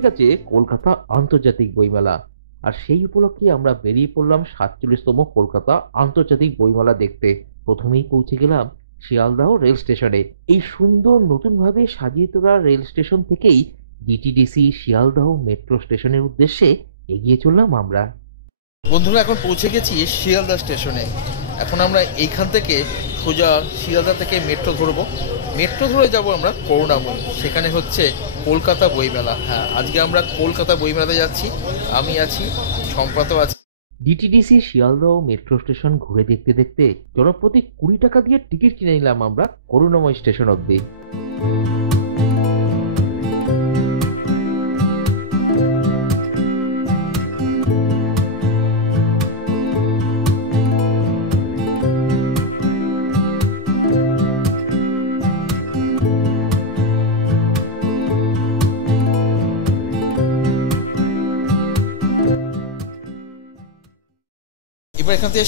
হয়ে গেছে কলকাতা আন্তর্জাতিক বইমেলা। আর সেই উপলক্ষে আমরা বেরিয়ে পড়লাম 47তম কলকাতা আন্তর্জাতিক বইমেলা দেখতে। প্রথমেই পৌঁছে গেলাম শিয়ালদহ রেল স্টেশনে। এই সুন্দর নতুনভাবে সাজিয়ে তোলা রেল স্টেশন থেকেই ডিটিডিসি শিয়ালদহ মেট্রো স্টেশনের উদ্দেশ্যে এগিয়ে চললাম আমরা। বন্ধুরা, এখন পৌঁছে গেছি শিয়ালদহ স্টেশনে। এখন আমরা এইখান থেকে সোজা শিয়ালদহ থেকে মেট্রো ধরবো। মেট্রো ধরে যাব আমরা করুণাময়ী, সেখানে হচ্ছে কলকাতা বইমেলা। হ্যাঁ, আজকে আমরা কলকাতা বইমেলাতে যাচ্ছি। আমি আছি, সম্পাদক আছে। ডিটিডিসি শিয়ালদহ মেট্রো স্টেশন ঘুরে দেখতে দেখতে জনপ্রতি 20 টাকা দিয়ে টিকিট কিনে নিলাম আমরা করুণাময়ী স্টেশন অব্দি। এবার এখান থেকে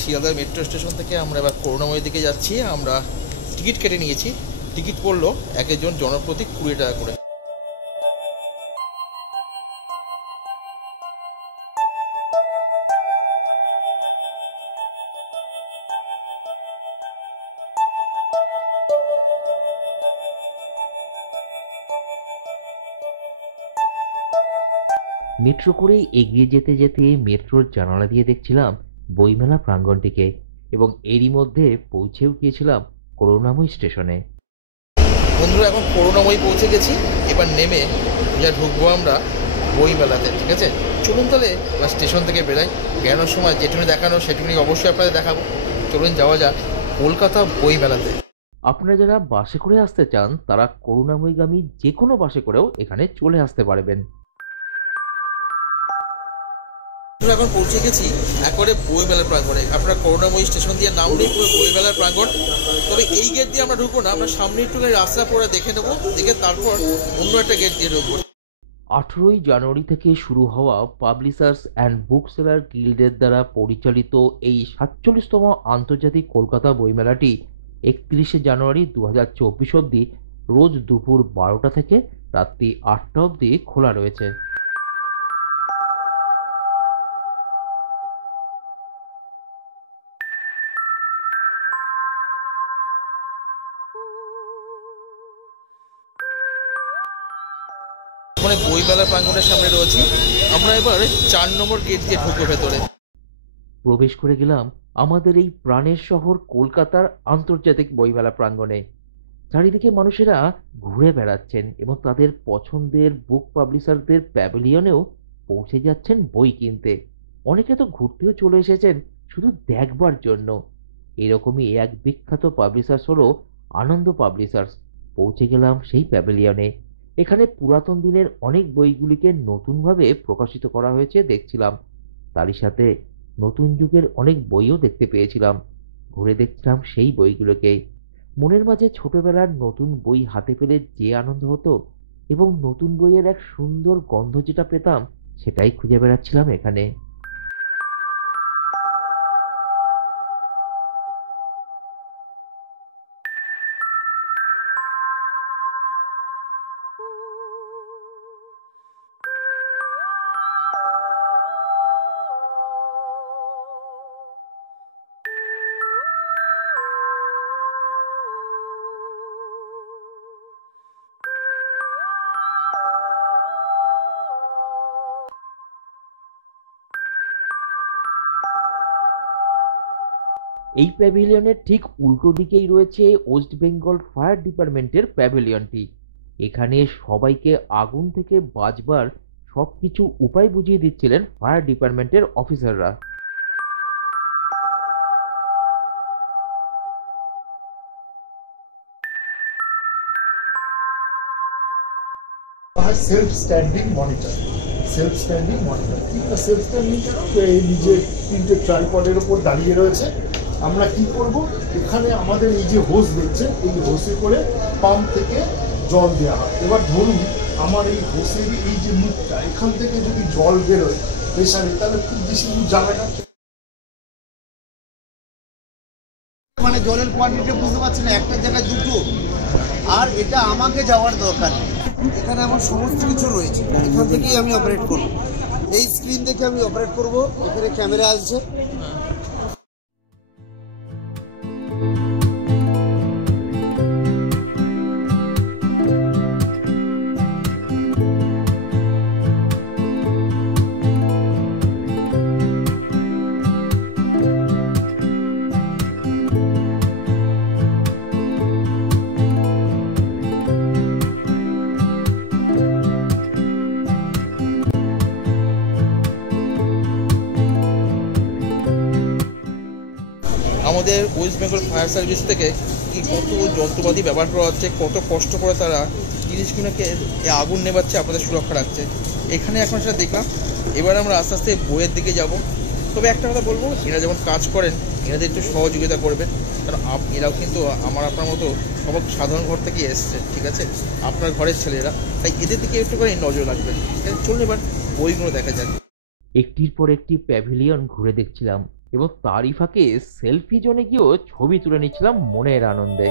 শিয়ালদহ মেট্রো স্টেশন থেকে আমরা এবার করুণাময়ীর দিকে যাচ্ছি। আমরা টিকিট কেটে নিয়েছি। টিকিট পড়লো এক একজন জনপ্রতি 20 টাকা করে। মেট্রো করে এগিয়ে যেতে যেতে মেট্রোর জানালা দিয়ে দেখছিলাম বইমেলা প্রাঙ্গণটিকে, এবং এরই মধ্যে পৌঁছেও গিয়েছিলাম করুণাময়ী স্টেশনে। বন্ধুরা, এখন করুণাময়ী পৌঁছে গেছি। এবার নেমে যা ঢুকবো আমরা বইমেলাতে। ঠিক আছে, চলুন তাহলে এবার স্টেশন থেকে বেরোই। বেরোনোর সময় যেটুকুনি দেখানো সেটুকুনি অবশ্যই আপনাদের দেখাবো। চলুন যাওয়া যাক কলকাতা বইমেলাতে। আপনারা যারা বাসে করে আসতে চান তারা করুণাময়ীগামী যে কোনো বাসে করেও এখানে চলে আসতে পারবেন। এখন পৌঁছে গেছি একবারে বইমেলার প্রাঙ্গণে। আপনারা করুণাময়ী স্টেশন দিয়ে নামলেই পুরো বইমেলার প্রাঙ্গণ। তবে এই গেট দিয়ে আমরা ঢুকবো না, আমরা সামনে একটু রাস্তা পরে দেখে নেবো, দেখে তারপর অন্য একটা গেট দিয়ে ঢুকবো। 18ই জানুয়ারি থেকে শুরু হওয়া পাবলিশার্স অ্যান্ড বুক সেলার গিল্ডের দ্বারা পরিচালিত এই 47তম আন্তর্জাতিক কলকাতা বইমেলাটি 31শে জানুয়ারি 2024 অবধি রোজ দুপুর 12টা থেকে রাত্রি 8টা অবধি খোলা রয়েছে। মানে বইমেলার প্রাঙ্গণের সামনে রয়েছি আমরা। এবার 4 নম্বর গেট দিয়ে ঢুকবো ভেতরে। প্রবেশ করে গেলাম আমাদের এই প্রাণের শহর কলকাতার আন্তর্জাতিক বইমেলা প্রাঙ্গণে। চারিদিকে মানুষেরা ঘুরে বেড়াচ্ছেন এবং তাদের পছন্দের বুক পাবলিশারদের প্যাভিলিয়নেও পৌঁছে যাচ্ছেন বই কিনতে। অনেকে তো ঘুরতেও চলে এসেছেন শুধু দেখবার জন্য। এরকমই এক বিখ্যাত পাবলিশার্স হলো আনন্দ পাবলিশার্স। পৌঁছে গেলাম সেই প্যাভিলিয়নে। এখানে পুরাতন দিনের অনেক বইগুলিকে নতুনভাবে প্রকাশিত করা হয়েছে দেখছিলাম। তারই সাথে নতুন যুগের অনেক বইও দেখতে পেয়েছিলাম। ঘুরে দেখছিলাম সেই বইগুলোকে। মনের মাঝে ছোটবেলার নতুন বই হাতে পেলে যে আনন্দ হতো এবং নতুন বইয়ের এক সুন্দর গন্ধ যেটা পেতাম, সেটাই খুঁজে বেড়াচ্ছিলাম এখানে। এই প্যাভিলিয়নের ঠিক উল্টো দিকেই রয়েছে ওয়েস্ট বেঙ্গল ফায়ার ডিপার্টমেন্টের প্যাভিলিয়নটি। এখানে সবাইকে আগুন থেকে বাঁচবার সবকিছু উপায় বুঝিয়ে দিচ্ছিলেন ফায়ার ডিপার্টমেন্টের অফিসাররা। Self standing monitor. Self standing monitor কিংবা সেলফ স্ট্যান্ডিং এই নিজের 3টে ট্রাইপডের ওপর দাঁড়িয়ে রয়েছে। আমরা কি করব, এখানে আমাদের এই যে হোস দেখছেন, এই হোসে করে পাম্প থেকে জল দেওয়া হয়। এবার ধরুন আমার এই হোসের এই যে মুখটা, এখান থেকে যদি জল বেরোয় প্রেশারে, তাহলে খুব বেশি দূর যাবে না। মানে জলের কোয়ান্টিটি বুঝতে পারছি না, একটা জায়গায় দুটো, আর এটা আমাকে যাওয়ার দরকার নেই। এখানে আমার সমস্ত কিছু রয়েছে, এখান থেকেই আমি অপারেট করব। এই স্ক্রিন দেখে আমি অপারেট করব। এখানে ক্যামেরা আছে। আমাদের ওয়েস্ট বেঙ্গল ফায়ার সার্ভিস থেকে কি কত যন্ত্রপাতি ব্যবহার করা হচ্ছে, কত কষ্ট করে তারা জিনিসগুলোকে আগুন নেভাচ্ছে, আপনাদের সুরক্ষা রাখছে। এখানে এখন সেটা দেখলাম। এবার আমরা আস্তে আস্তে বইয়ের দিকে যাব। তবে একটা কথা বলবো, এরা যেমন কাজ করেন এনাদের একটু সহযোগিতা করবেন, কারণ এরাও কিন্তু আপনার মতো সব সাধারণ ঘর থেকে এসছে, ঠিক আছে, আপনার ঘরের ছেলেরা, তাই এদের দিকে একটু করে নজর রাখবেন। চলুন এবার বইগুলো দেখা যাক। একটির পর একটি প্যাভিলিয়ন ঘুরে দেখছিলাম এবং তারই ফাঁকে সেলফি জোনে গিয়েও ছবি তুলে নিচ্ছিলাম মনের আনন্দে।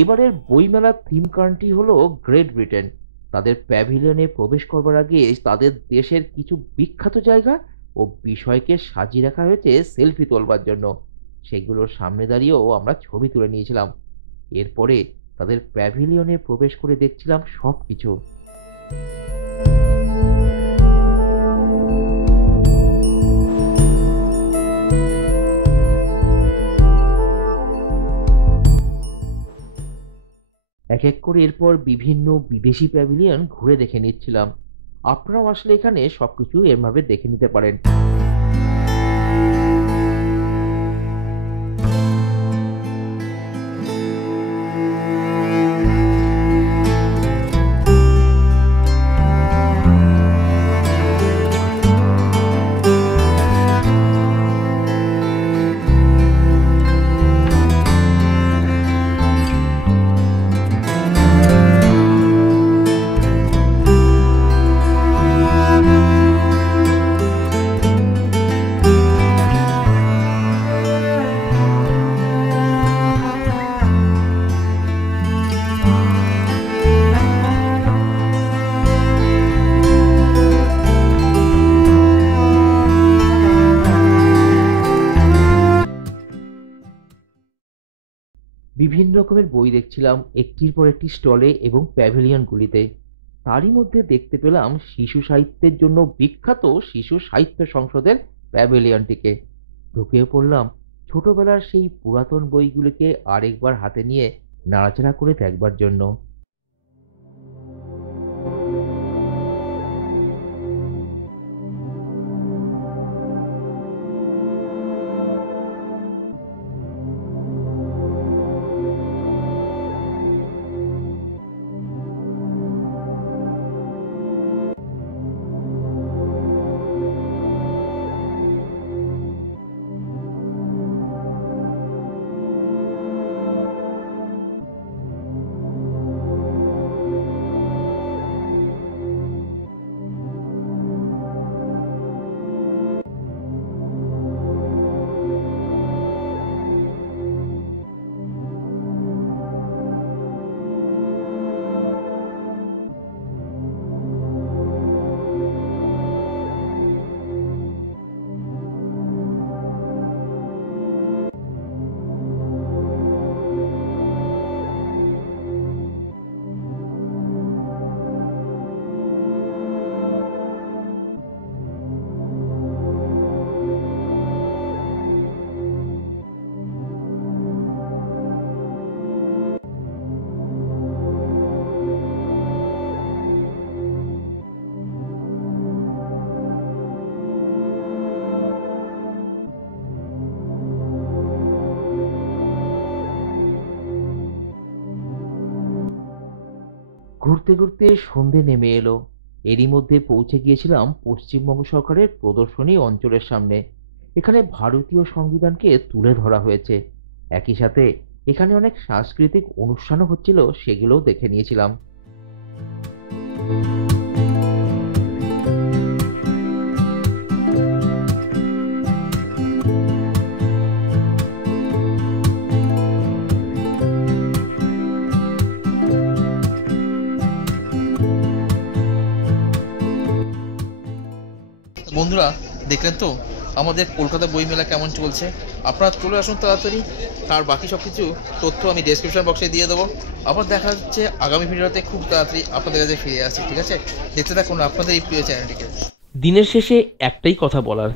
এবারের বইমেলার থিম কার্ডটি হলো গ্রেট ব্রিটেন। তাদের প্যাভিলিয়নে প্রবেশ করবার আগে তাদের দেশের কিছু বিখ্যাত জায়গা ও বিষয়কে সাজিয়ে রাখা হয়েছে সেলফি তোলবার জন্য। সেগুলোর সামনে দাঁড়িয়েও আমরা ছবি তুলে নিয়েছিলাম। এরপরে তাদের প্যাভিলিয়নে প্রবেশ করে দেখছিলাম সবকিছু। এক এক করে এরপর বিভিন্ন বিদেশি প্যাভিলিয়ন ঘুরে দেখে নিচ্ছিলাম। আপনারাও আসলে এখানে সবকিছু এভাবে দেখে নিতে পারেন। বিভিন্ন রকমের বই দেখছিলাম একটির পর একটি স্টলে এবং প্যাভিলিয়নগুলিতে। তারই মধ্যে দেখতে পেলাম শিশু সাহিত্যের জন্য বিখ্যাত শিশু সাহিত্য সংসদের প্যাভিলিয়নটিকে। ঢুকে পড়লাম ছোটবেলার সেই পুরাতন বইগুলিকে আরেকবার হাতে নিয়ে নাড়াচাড়া করে দেখবার জন্য। ঘুরতে ঘুরতে সন্ধে নেমে এলো। এরই মধ্যে পৌঁছে গিয়েছিলাম পশ্চিমবঙ্গ সরকারের প্রদর্শনী অঞ্চলের সামনে। এখানে ভারতীয় সংবিধানকে তুলে ধরা হয়েছে। একই সাথে এখানে অনেক সাংস্কৃতিক অনুষ্ঠানও হচ্ছিল, সেগুলোও দেখে নিয়েছিলাম। বন্ধুরা, দেখলেন তো আমাদের কলকাতা বইমেলা কেমন চলছে। আপনারা চলে আসুন তাড়াতাড়ি, আর বাকি সব কিছু তথ্য আমি ডেসক্রিপশন বক্সে দিয়ে দেবো। আবার দেখা হচ্ছে আগামী ভিডিওতে, খুব তাড়াতাড়ি আপনাদের কাছে ফিরে আসছি, ঠিক আছে? দেখতে থাকুন আপনাদের এই প্রিয় চ্যানেলটিকে। দিনের শেষে একটাই কথা বলার,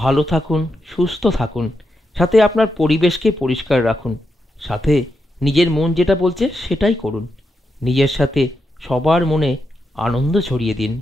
ভালো থাকুন, সুস্থ থাকুন, সাথে আপনার পরিবেশকে পরিষ্কার রাখুন, সাথে নিজের মন যেটা বলছে সেটাই করুন, নিজের সাথে সবার মনে আনন্দ ছড়িয়ে দিন।